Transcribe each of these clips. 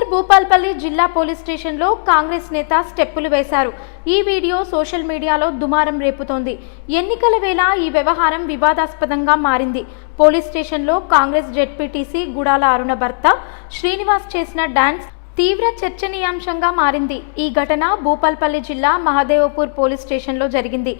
ఉత్తర్ భూపాల్పల్లి జిల్లా పోలీస్ స్టేషన్లో కాంగ్రెస్ నేత స్టెప్పులు వేశారు. ఈ వీడియో సోషల్ మీడియాలో దుమారం రేపుతోంది. ఎన్నికల వేళ ఈ వ్యవహారం వివాదాస్పదంగా మారింది. పోలీస్ స్టేషన్లో కాంగ్రెస్ జెడ్పీటీసీ గుడాల అరుణ భర్త శ్రీనివాస్ చేసిన డాన్స్ తీవ్ర చర్చనీయాంశంగా మారింది. ఈ ఘటన భూపాల్పల్లి జిల్లా మహదేవపూర్ పోలీస్ స్టేషన్లో జరిగింది.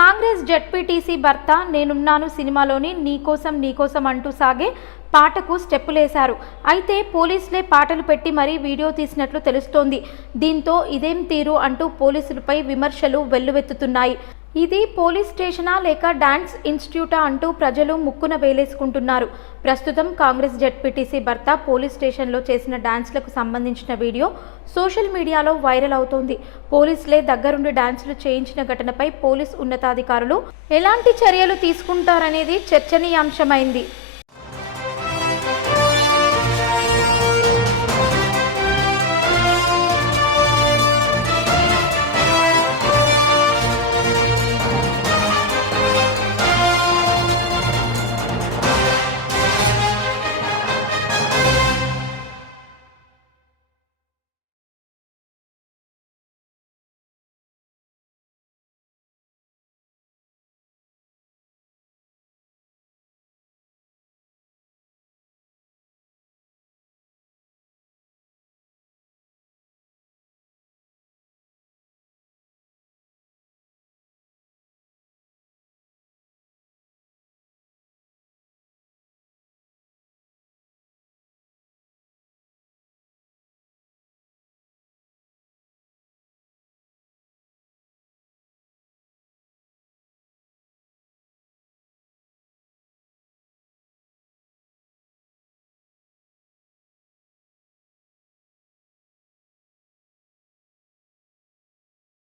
కాంగ్రెస్ జెడ్పీటీసీ భర్త నేనున్నాను సినిమాలోని నీకోసం అంటూ సాగే పాటకు స్టెప్పులేశారు. అయితే పోలీసులే పాటలు పెట్టి మరీ వీడియో తీసినట్లు తెలుస్తోంది. దీంతో ఇదేం తీరు అంటూ పోలీసులపై విమర్శలు వెల్లువెత్తుతున్నాయి. ఇది పోలీస్ స్టేషనా లేక డాన్స్ ఇన్స్టిట్యూటా అంటూ ప్రజలు ముక్కున వేలేసుకుంటున్నారు. ప్రస్తుతం కాంగ్రెస్ జెడ్పీటీసీ భర్త పోలీస్ స్టేషన్లో చేసిన డాన్స్లకు సంబంధించిన వీడియో సోషల్ మీడియాలో వైరల్ అవుతోంది. పోలీసులే దగ్గరుండి డాన్సులు చేయించిన ఘటనపై పోలీస్ ఉన్నతాధికారులు ఎలాంటి చర్యలు తీసుకుంటారనేది చర్చనీయాంశమైంది.